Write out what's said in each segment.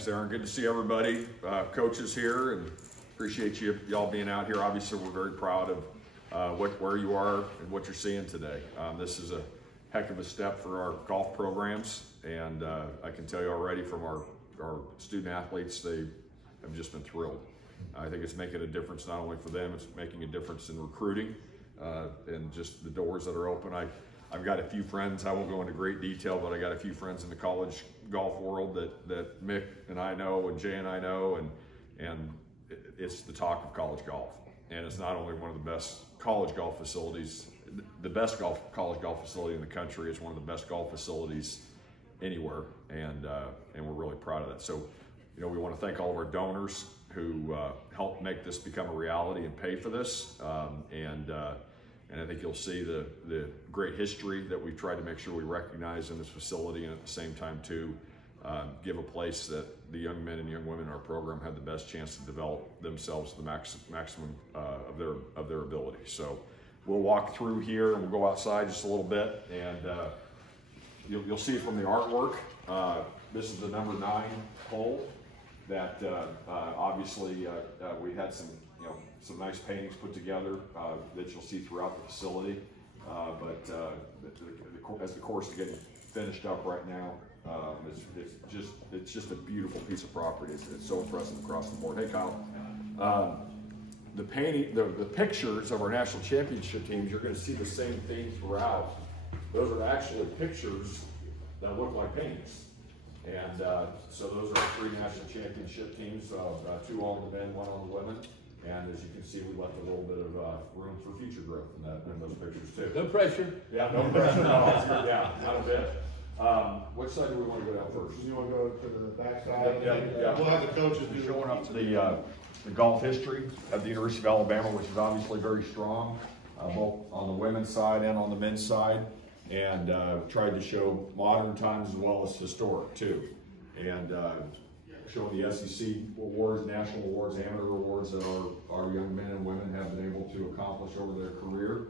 Thanks, Aaron. Good to see everybody. Coaches here, and appreciate y'all being out here. Obviously, we're very proud of where you are and what you're seeing today. This is a heck of a step for our golf programs, and I can tell you already from our student athletes, they have just been thrilled. I think it's making a difference not only for them, it's making a difference in recruiting and just the doors that are open. I've got a few friends, I won't go into great detail, but I got a few friends in the college golf world that Mick and I know, and Jay and I know, and it's the talk of college golf. And it's not only one of the best college golf facilities, the best college golf facility in the country. It's one of the best golf facilities anywhere, and we're really proud of that. So, you know, we want to thank all of our donors who helped make this become a reality and pay for this. And I think you'll see the great history that we've tried to make sure we recognize in this facility, and at the same time too, give a place that the young men and young women in our program have the best chance to develop themselves to the maximum of their ability. So we'll walk through here and we'll go outside just a little bit, and you'll see from the artwork, this is the number 9 hole that obviously we had some nice paintings put together that you'll see throughout the facility. As the course is getting finished up right now, it's just a beautiful piece of property. It's so impressive across the board. Hey, Kyle. The pictures of our national championship teams, you're going to see the same thing throughout. Those are actually pictures that look like paintings. And so those are our 3 national championship teams, 2 on the men, 1 on the women. And as you can see, we left a little bit of room for future growth in those pictures too. No pressure. Yeah, no pressure. No, yeah, not a bit. Which side do we want to go down first? You want to go to the back side? Yeah. We'll have the coaches showing up to the golf history of the University of Alabama, which is obviously very strong, both on the women's side and on the men's side, and tried to show modern times as well as historic too. And showing the SEC awards, national awards, amateur awards that our young men and women have been able to accomplish over their career,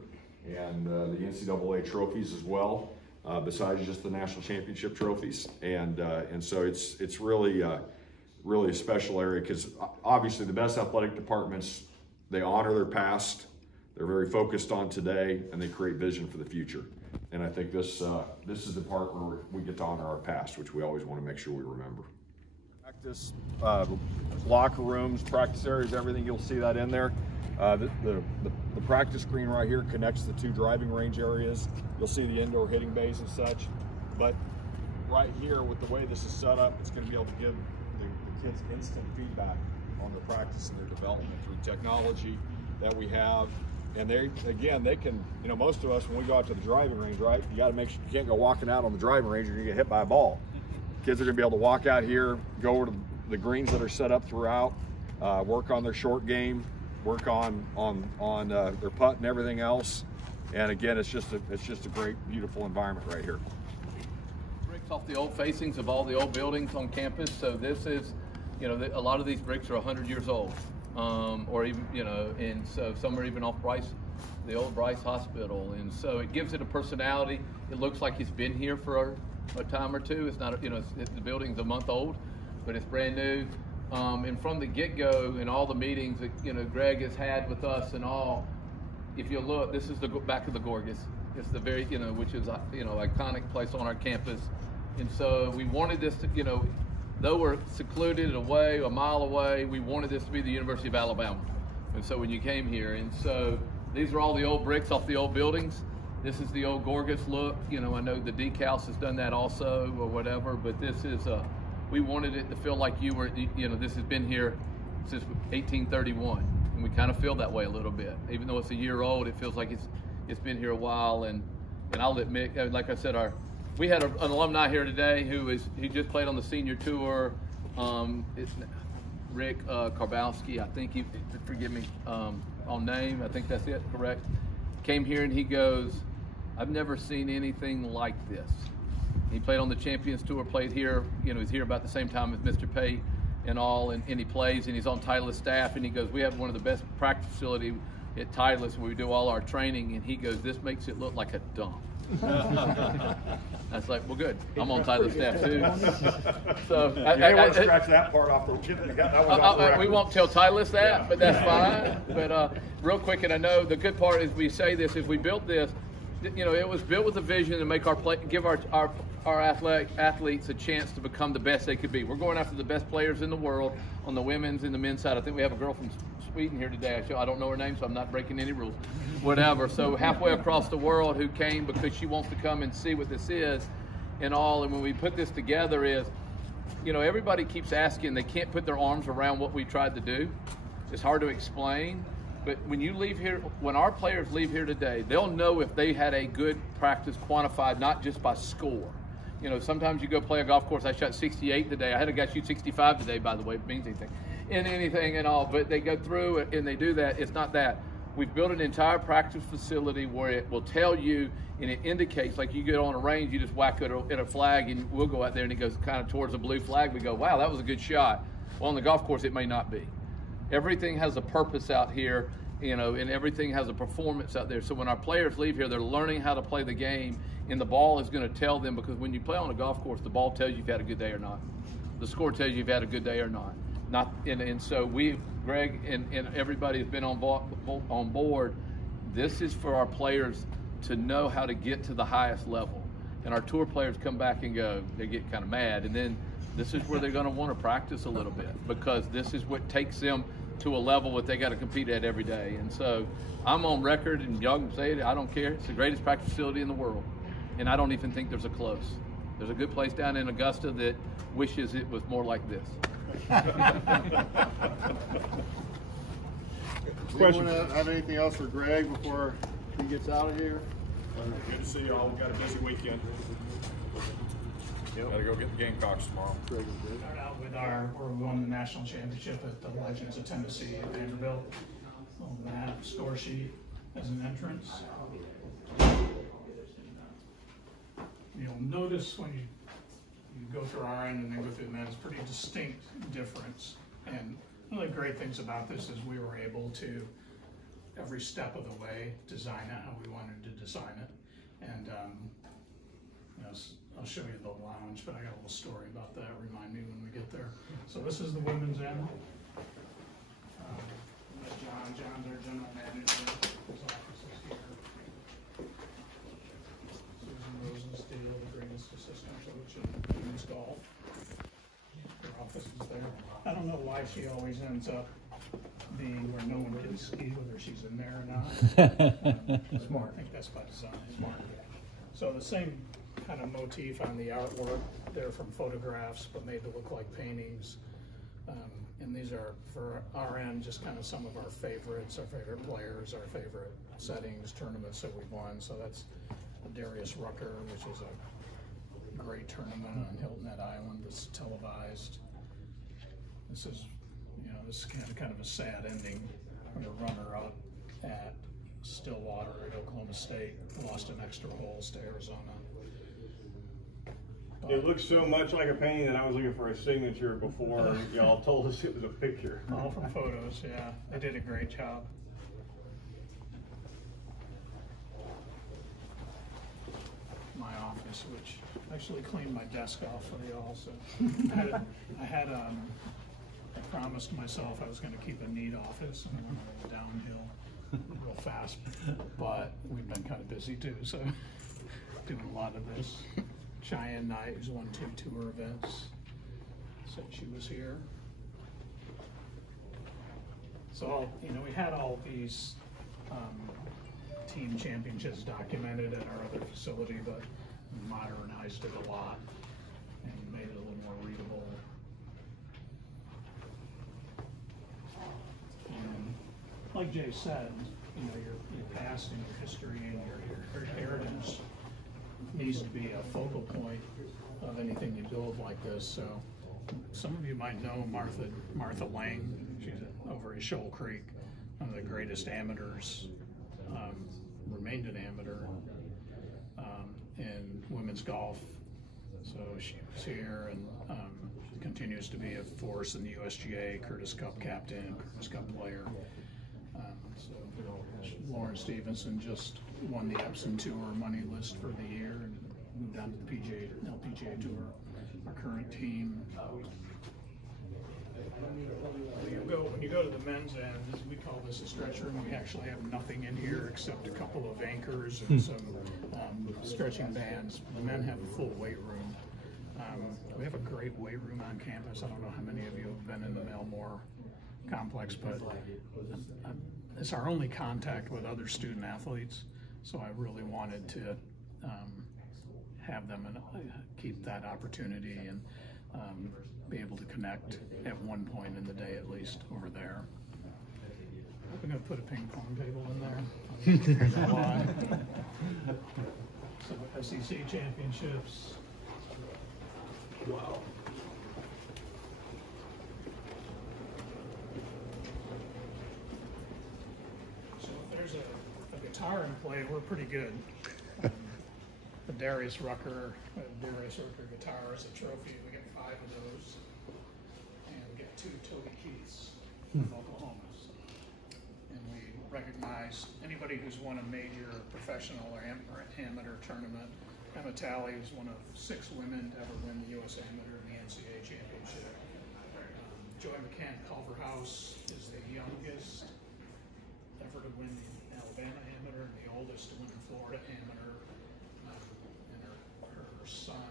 and the NCAA trophies as well, besides just the national championship trophies. And so it's really a special area, because obviously the best athletic departments, they honor their past, they're very focused on today, and they create vision for the future. And I think this is the part where we get to honor our past, which we always want to make sure we remember. Practice, locker rooms, practice areas, everything, you'll see that in there. The practice green right here connects the 2 driving range areas. You'll see the indoor hitting bays and such. But right here, with the way this is set up, it's going to be able to give the kids instant feedback on their practice and their development through technology that we have. And they can, most of us, when we go out to the driving range, right, you got to make sure you can't go walking out on the driving range or you're going to get hit by a ball. Kids are going to be able to walk out here, go over to the greens that are set up throughout, work on their short game, work on their putt and everything else. And again, it's just a great, beautiful environment right here. Bricks off the old facings of all the old buildings on campus. So this is, a lot of these bricks are 100 years old, or even, and so some are even off the old Bryce Hospital. And so it gives it a personality. It looks like it's been here for a time or two. It's not, the building's a month old, but it's brand new. And from the get-go, in all the meetings that Greg has had with us and all, if you look, this is the back of the Gorgas. It's the very, which is iconic place on our campus. And so we wanted this to, though we're secluded away, a mile away, we wanted this to be the University of Alabama. And so when you came here, and so these are all the old bricks off the old buildings. This is the old Gorgas look. I know the Decals has done that also or whatever, but this is, we wanted it to feel like this has been here since 1831. And we kind of feel that way a little bit. Even though it's a year old, it feels like it's been here a while. And I'll admit, like I said, we had an alumni here today he just played on the senior tour. It's Rick Karbowski, I think, forgive me on name, I think that's it, correct? Came here and he goes, I've never seen anything like this. He played on the Champions Tour, played here, he's here about the same time as Mr. Pate and all, and he plays, and he's on Titleist staff, and he goes, we have one of the best practice facilities at Titleist where we do all our training, and he goes, this makes it look like a dump. That's like, well, good. I'm on Tyler's staff too. So You may want to scratch that part off. We won't tell Tyler's that, but that's fine. But real quick, and I know the good part is we say this, is we built this, you know, it was built with a vision to make give our athletes a chance to become the best they could be. We're going after the best players in the world on the women's and the men's side. I think we have a girl from Sweden here today. I don't know her name, so I'm not breaking any rules. Whatever. So halfway across the world who came because she wants to come and see what this is and all. And when we put this together is, you know, everybody keeps asking, they can't put their arms around what we tried to do. It's hard to explain. But when you leave here, when our players leave here today, they'll know if they had a good practice quantified, not just by score. You know, sometimes you go play a golf course, I shot 68 today. I had a guy shoot 65 today, by the way, if it means anything. In anything and all, but they go through it and they do that. It's not that. We've built an entire practice facility where it will tell you and it indicates, like you get on a range, you just whack it at a flag and we'll go out there and it goes kind of towards the blue flag. We go, wow, that was a good shot. Well, on the golf course, it may not be. Everything has a purpose out here, you know, and everything has a performance out there. So when our players leave here, they're learning how to play the game, and the ball is going to tell them, because when you play on a golf course, the ball tells you if you've had a good day or not. The score tells you if you've had a good day or not. And so Greg and everybody has been on board. This is for our players to know how to get to the highest level. And our tour players come back and go, they get kind of mad. And then this is where they're going to want to practice a little bit, because this is what takes them to a level that they got to compete at every day. And so I'm on record, and y'all can say it, I don't care. It's the greatest practice facility in the world. And I don't even think there's a close. There's a good place down in Augusta that wishes it was more like this. Anyone have anything else for Greg before he gets out of here? Good to see you all. We've got a busy weekend. Gotta go get the Gamecocks tomorrow. Start out with where we won the national championship at the Legends of Tennessee at Vanderbilt. On that score sheet as an entrance. You'll notice when you go through our end and then go through the men's, pretty distinct difference. And one of the great things about this is we were able to, every step of the way, design it how we wanted to design it. And you know, I'll show you the lounge, but I got a little story about that. Remind me when we get there. So this is the women's end. John's our general manager. His office is here. Susan Rosensteel, the greatest assistant coach in women's golf. Her office is there. I don't know why she always ends up being where no one can see whether she's in there or not. Smart. I think that's by design. Smart. So the same kind of motif on the artwork. They're from photographs, but made to look like paintings. And these are, for our end, just kind of some of our favorites, our favorite players, our favorite settings, tournaments that we've won. So that's Darius Rucker, which is a great tournament on Hilton Head Island that's televised. This is, you know, this is kind of a sad ending. We're the runner-up at Stillwater at Oklahoma State, lost an extra holes to Arizona. It looks so much like a painting that I was looking for a signature before y'all told us it was a picture. All from photos, yeah. They did a great job. My office, which actually cleaned my desk off for y'all. So I promised myself I was going to keep a neat office, and I went downhill real fast. But we've been kind of busy too, so doing a lot of this. Cheyenne Knight, who's won 2 tour events, said she was here. So, you know, we had all these team championships documented at our other facility, but we modernized it a lot and made it a little more readable. And like Jay said, you know, your past and your history and your heritage needs to be a focal point of anything you build like this. So some of you might know Martha Lang. She's over at Shoal Creek, one of the greatest amateurs, remained an amateur in women's golf. So she was here and continues to be a force in the USGA, Curtis Cup captain, Curtis Cup player. So Lauren Stevenson just won the Epsom Tour money list for the year and moved on to the LPGA Tour. Our current team. When you go to the men's end, we call this a stretch room. We actually have nothing in here except a couple of anchors and some stretching bands. The men have a full weight room. We have a great weight room on campus. I don't know how many of you have been in the Melmore complex, but it's our only contact with other student athletes. So I really wanted to have them and keep that opportunity and be able to connect at one point in the day at least over there. I'm going to put a ping pong table in there. There's a lot. So SEC championships. Wow. So if there's a guitar in play, we're pretty good. The Darius Rucker guitar is a trophy. We get 5 of those. And we get 2 Toby Keiths from Oklahoma. And we recognize anybody who's won a major professional or amateur tournament. Emma Talley is one of 6 women to ever win the U.S. Amateur and the NCAA championship. Joy McCann Culverhouse is the youngest ever to win the Alabama Amateur and the oldest to win the Florida Amateur. And her son,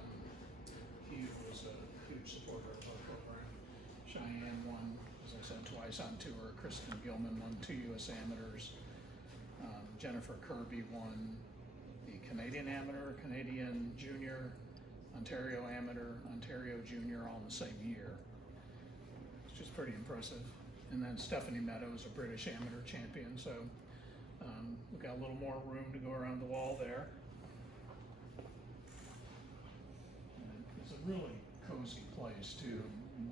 he was a huge supporter of our program. Cheyenne won, as I said, twice on tour. Kristen Gilman won 2 U.S. Amateurs. Jennifer Kirby won the Canadian Amateur, Canadian Junior, Ontario Amateur, Ontario Junior, all in the same year. It's just pretty impressive. And then Stephanie Meadows, a British Amateur champion. So we've got a little more room to go around the wall there. And it's a really cozy place too,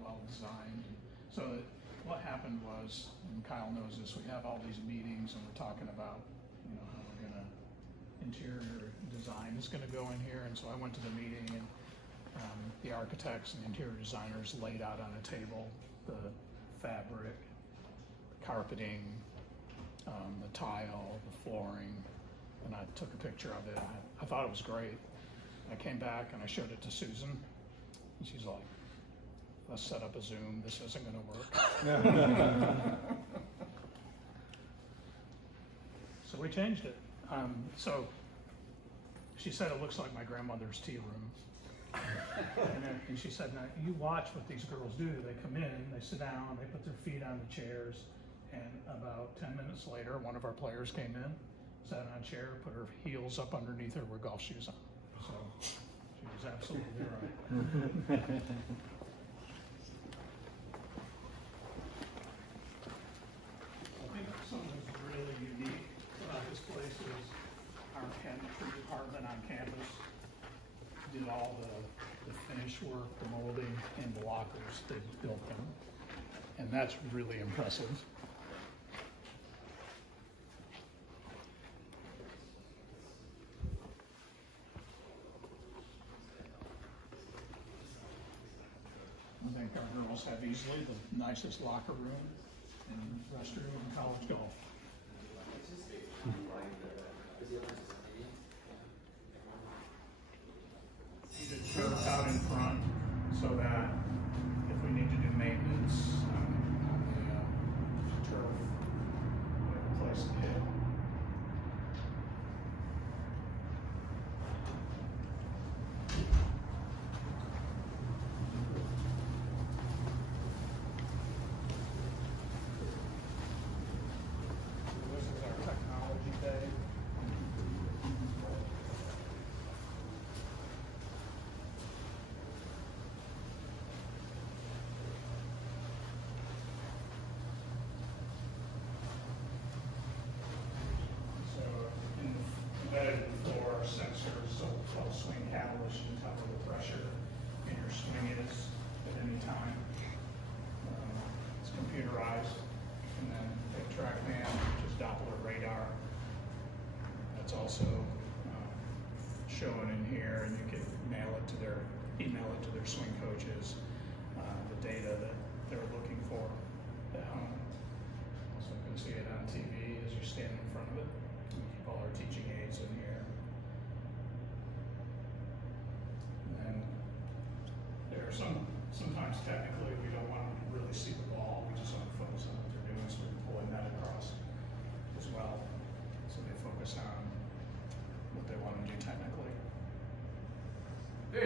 well designed. So what happened was, and Kyle knows this, we have all these meetings and we're talking about, how we're gonna interior design is going to go in here, and so I went to the meeting and the architects and interior designers laid out on a table the fabric, the carpeting, the tile, the flooring, and I took a picture of it. I thought it was great. I came back and I showed it to Susan, and she's like, let's set up a Zoom, this isn't going to work. So we changed it. So she said it looks like my grandmother's tea room. And she said, now you watch what these girls do. They come in, they sit down, they put their feet on the chairs, and about 10 minutes later, one of our players came in, sat on a chair, put her heels up underneath her with golf shoes on. So she was absolutely right. I think something that's really unique about this place is our chemistry department on campus did all the finish work, the molding, and the lockers. They built them, and that's really impressive. I think our girls have easily the nicest locker room and restroom in college golf. We did turf out in front so that if we need to do maintenance on the turf, we have a place to hit. This is our technology day. So embedded in the floor are sensors, so called swing catalyst, you tell where the pressure in your swing is at any time. It's computerized, and then a TrackMan, which is Doppler radar. That's also shown in here, and you can email it to their swing coaches, the data that they're looking for at home. Also, you can see it on TV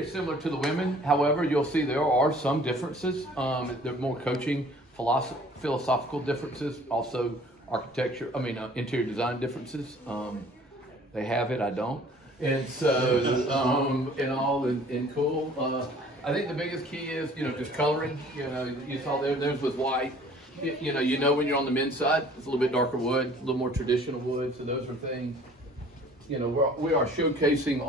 very similar to the women. However, you'll see there are some differences. There are more coaching, philosophical differences, also interior design differences. They have it, I don't. And so, and cool. I think the biggest key is, just coloring. You saw theirs was white. You know when you're on the men's side, it's a little bit darker wood, a little more traditional wood. So those are things. We are showcasing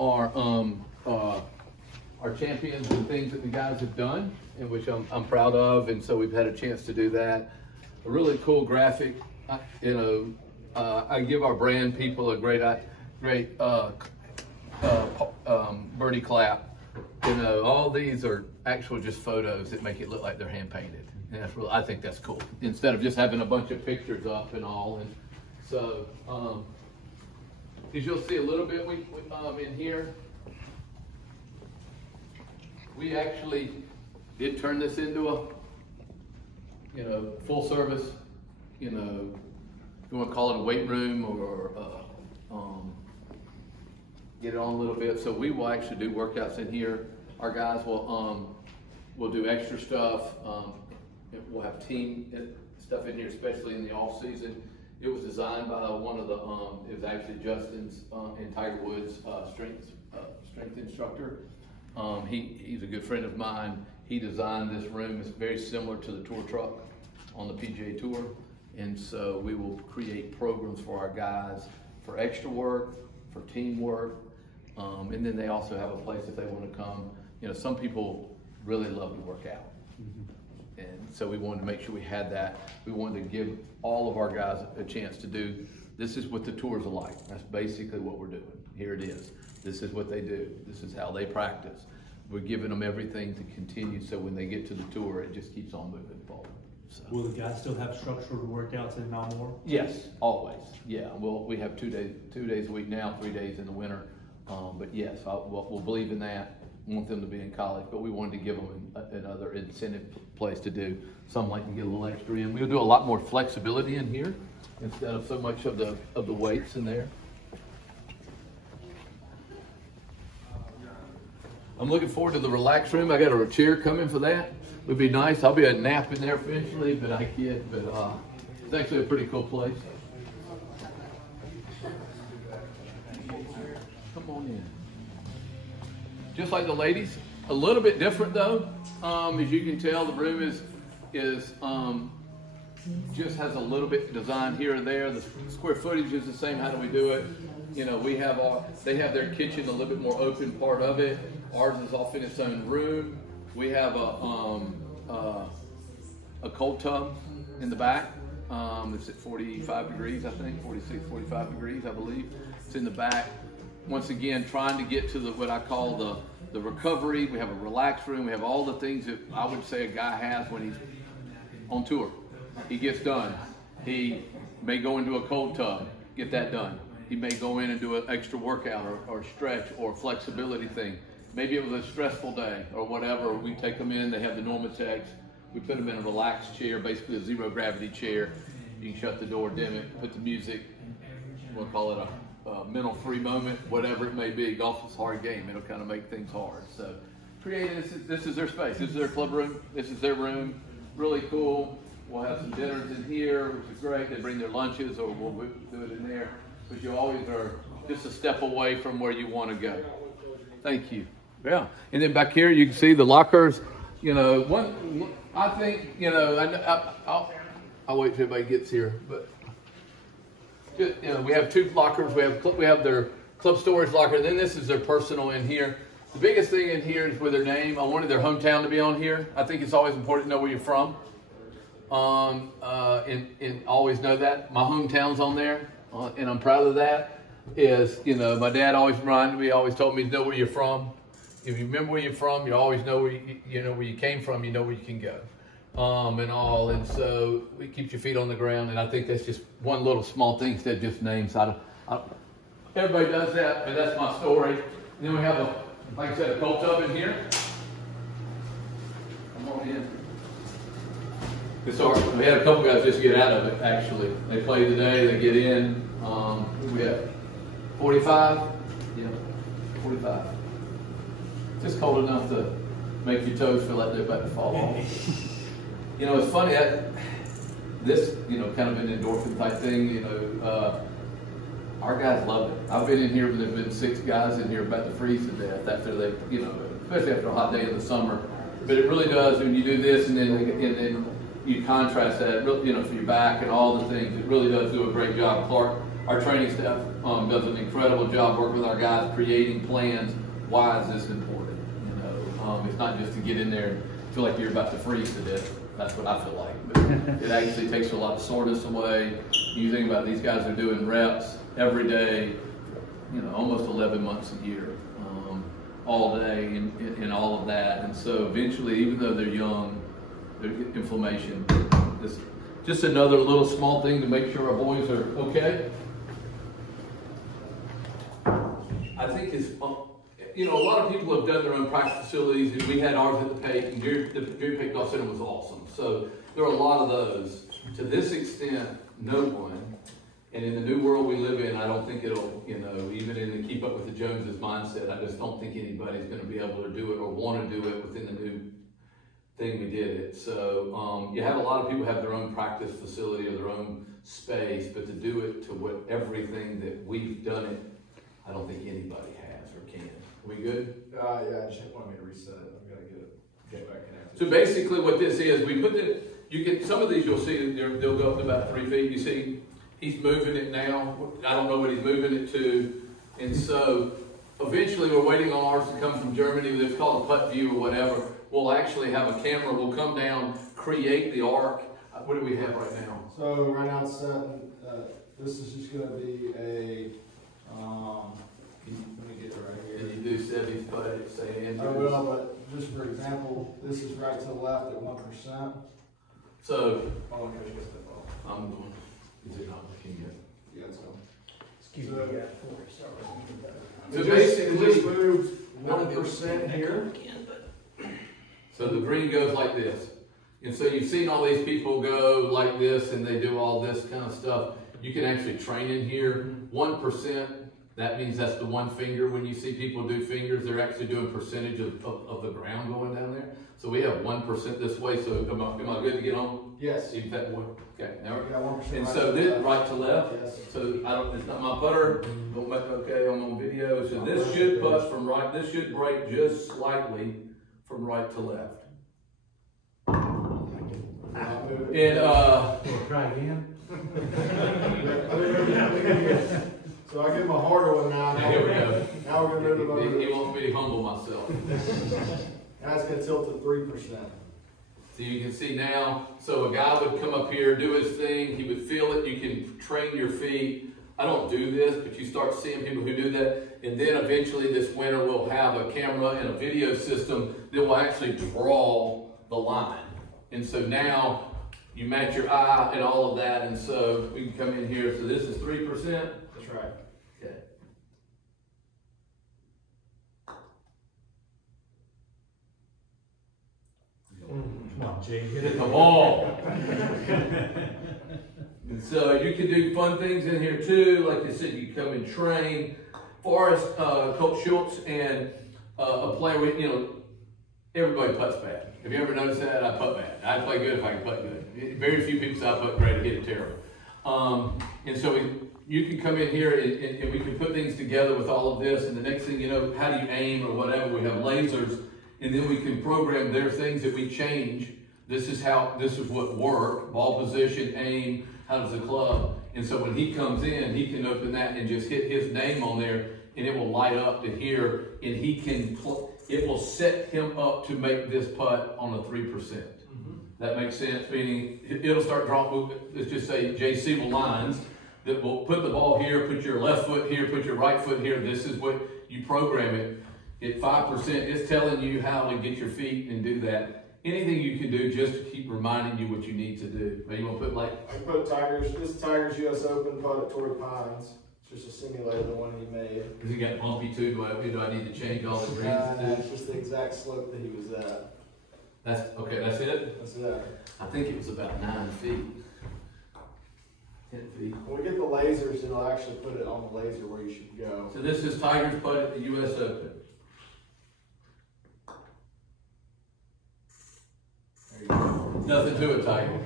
our champions and things that the guys have done, and which I'm proud of. And so we've had a chance to do that. A really cool graphic. I give our brand people a great birdie clap. All these are actual just photos that make it look like they're hand painted. And that's really, I think that's cool. Instead of just having a bunch of pictures up and all. And so, as you'll see a little bit in here, we actually did turn this into a, full service, you want to call it a weight room or get it on a little bit. So we will actually do workouts in here. Our guys will do extra stuff. We'll have team stuff in here, especially in the off season. It was designed by one of the, it was actually Justin's and Tiger Woods' strength instructor. He's a good friend of mine. He designed this room. It's very similar to the tour truck on the PGA Tour. And so we will create programs for our guys for extra work, for teamwork. And then they also have a place if they want to come. Some people really love to work out. And so we wanted to make sure we had that. We wanted to give all of our guys a chance to do, this is what the tours are like. That's basically what we're doing. Here it is. This is what they do. This is how they practice. We're giving them everything to continue so when they get to the tour, it just keeps on moving forward. So. Will the guys still have structured workouts and not more? Yes, always. Yeah, we have 2 days a week now, 3 days in the winter. But yes, we'll believe in that. We want them to be in college, but we wanted to give them another incentive place to do. Some like to get a little extra in. We'll do a lot more flexibility in here instead of so much of the weights in there. I'm looking forward to the relax room. I got a chair coming for that. It would be nice. I'll be a nap in there eventually, but I kid. But it's actually a pretty cool place. Come on in. Just like the ladies, a little bit different though. As you can tell, the room is just has a little bit design here and there. The square footage is the same. How do we do it? We have they have their kitchen a little bit more open part of it. Ours is off in its own room. We have a cold tub in the back. It's at 45 degrees, I think, 46, 45 degrees, I believe. It's in the back. Once again, trying to get to what I call the recovery. We have a relax room. We have all the things that I would say a guy has when he's on tour. He gets done. He may go into a cold tub, get that done. He may go in and do an extra workout or stretch or flexibility thing. Maybe it was a stressful day or whatever. We take them in. They have the Normatex. We put them in a relaxed chair, basically a zero gravity chair. You can shut the door, dim it, put the music. We'll call it a mental free moment, whatever it may be. Golf is a hard game. It'll kind of make things hard. So creating this is their space. This is their club room. This is their room. Really cool. We'll have some dinners in here, which is great. They bring their lunches or we'll do it in there. But you always are just a step away from where you want to go. Thank you. Yeah. And then back here, you can see the lockers. I think, I'll wait till everybody gets here. But, we have 2 lockers. We have their club storage locker. And then this is their personal in here. The biggest thing in here is with their name. I wanted their hometown to be on here. I think it's always important to know where you're from. And always know that. My hometown's on there. And I'm proud of that. My dad always reminded me, always told me to know where you're from. If you remember where you're from, you always know where you came from, you know where you can go. And so it keeps your feet on the ground, and I think that's just one little small thing instead of just names. Everybody does that, but that's my story. And then we have like I said, a cold tub in here. Come on in. We had a couple guys just get out of it, actually. They play today, they get in. We have 45? Yeah, 45. just cold enough to make your toes feel like they're about to fall off. You know, it's funny, this, you know, kind of an endorphin type thing, you know, our guys love it. I've been in here when there's been 6 guys in here about to freeze to death after they, you know, especially after a hot day in the summer. But it really does, when you do this and then you contrast that, you know, for your back and all the things, it really does do a great job. Clark, our training staff, does an incredible job working with our guys, creating plans. Why is this important? You know, it's not just to get in there and feel like you're about to freeze to death. That's what I feel like. But it actually takes a lot of soreness away. You think about it, these guys are doing reps every day, you know, almost 11 months a year, all day and all of that. And so eventually, even though they're young, they get inflammation. This just another little small thing to make sure our boys are okay. I think it's, you know, a lot of people have done their own practice facilities, and we had ours at the Pate, and the Deer Pate Golf Center was awesome. So there are a lot of those. To this extent, no one, and in the new world we live in, I don't think it'll, you know, even in the keep up with the Joneses mindset, I just don't think anybody's going to be able to do it or want to do it within the new thing we did it. So you have a lot of people have their own practice facility or their own space, but to do it to what everything that we've done it, I don't think anybody has or can. Are we good? Yeah, just want me to reset it. I've got to get it back connected. So basically what this is, we put the, you can, some of these you'll see, they'll go up to about 3 feet. You see, he's moving it now. I don't know what he's moving it to. And so eventually we're waiting on ours to come from Germany. It's called a putt view or whatever. We'll actually have a camera. We'll come down, create the arc. What do we have right now? So right now it's set, this is just going to be a, let me get it right here. And you do Sebby's putt, say Andrews. I will, but just for example, this is right to the left at 1%. So, Oh, okay, you get that ball. I'm going, is it not looking yet? Yeah, let's go. Excuse me, yeah. So basically, just moved 1% here. So the green goes like this. And so you've seen all these people go like this and they do all this kind of stuff. You can actually train in here. 1%, that means that's the one finger. When you see people do fingers, they're actually doing percentage of the ground going down there. So we have 1% this way. So am I good to get on? Yes. See that one? Okay, now We got 1% and right so to this left. right to left. Yes. So I don't, it's not my putter. Don't make, okay, I'm on video. So this should putt from right. This should break just slightly from right to left. And Try again. So I give him a harder one now. here we go. Now we're going to move it over. He wants me to humble myself. Now it's going to tilt to 3%. So you can see now, so a guy would come up here, do his thing, he would feel it, you can train your feet. I don't do this, but you start seeing people who do that. And then eventually this winter we'll have a camera and a video system that will actually draw the line. And so now you match your eye and all of that. And so we can come in here. So this is 3%. That's right. Okay. Come on, Jay, hit Hit it. the ball. And so you can do fun things in here too. Like I said, you come and train. Forrest, Coach Schultz, and a player with, you know, everybody putts bad. Have you ever noticed that? I putt bad. I play good if I can putt good. Very few people say I putt great or hit it terrible. And so you can come in here and we can put things together with all of this. And the next thing you know, how do you aim or whatever? We have lasers, and then we can program. There are things that we change. This is what work, ball position, aim, how does the club. And so when he comes in, he can open that and just hit his name on there, and it will light up to here, and he can, it will set him up to make this putt on a 3%. That makes sense, meaning it'll start drawing, let's just say JC lines that will put the ball here, put your left foot here, put your right foot here. This is what you program it. At 5%, it's telling you how to get your feet and do that. Anything you can do just to keep reminding you what you need to do. Maybe you want to put like... I put Tigers, this Tigers US Open putt at Torrey Pines. It's just a simulator, the one he made. Because he got bumpy too, do I need to change all the greens? No, it's just the exact slope that he was at. That's, okay, that's it? That's it. I think it was about 9 feet. 10 feet. When we get the lasers, it'll actually put it on the laser where you should go. So this is Tiger's putt at the US Open. Nothing to it, Tiger.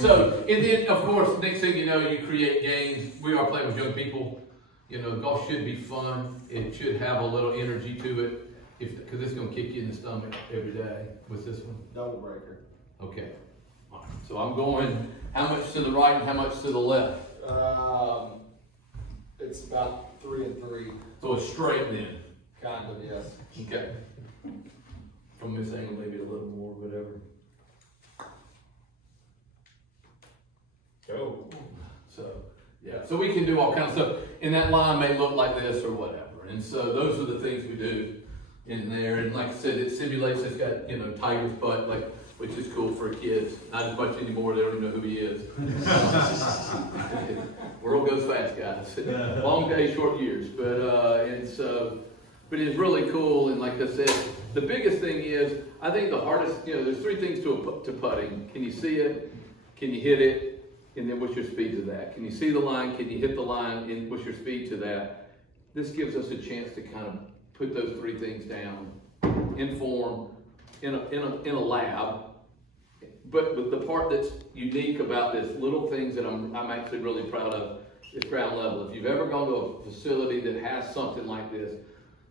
So, and then, of course, next thing you know, you create games. We are playing with young people. You know, golf should be fun. It should have a little energy to it, because it's going to kick you in the stomach every day with this one. Double breaker. Okay. All right. So I'm going how much to the right and how much to the left? It's about 3 and 3. So it's straight then. Kind of, yes. Okay. From this angle, maybe a little more, whatever. Go. So, yeah, so we can do all kinds of stuff. And that line may look like this or whatever. And so those are the things we do in there. And like I said, it simulates, it's got, you know, Tiger's butt, like, which is cool for kids. Not as much anymore, they don't even know who he is. World goes fast, guys. Long days, short years. But, and so, but it's really cool. And like I said, the biggest thing is, I think the hardest, you know, there's 3 things to putting. Can you see it? Can you hit it? And then what's your speed to that? Can you see the line? Can you hit the line? And what's your speed to that? This gives us a chance to kind of put those 3 things down in form, in a lab. But the part that's unique about this, little things that I'm actually really proud of, is ground level. If you've ever gone to a facility that has something like this,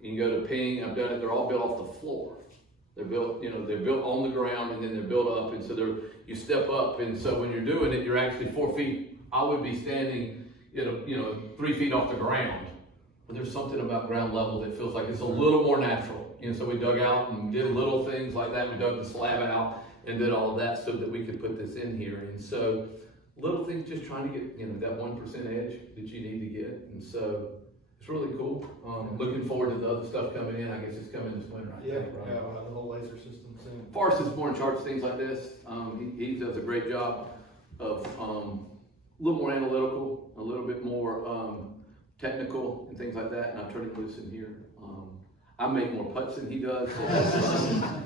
you can go to Ping, I've done it, they're all built off the floor. They're built, you know, they're built on the ground and then they're built up, and so you step up, and so when you're doing it, you're actually 4 feet. I would be standing, you know, 3 feet off the ground. But there's something about ground level that feels like it's a little more natural. You know, so we dug out and did little things like that. We dug the slab out and did all of that so that we could put this in here. And so little things, just trying to get, you know, that 1% edge that you need to get. And so it's really cool. Looking forward to the other stuff coming in. I guess it's coming this winter. I think, right? Yeah, the whole laser system soon. Forrest is more in charge of things like this. He does a great job of a little more analytical, a little bit more technical and things like that. And I turn it loose in here. I make more putts than he does. So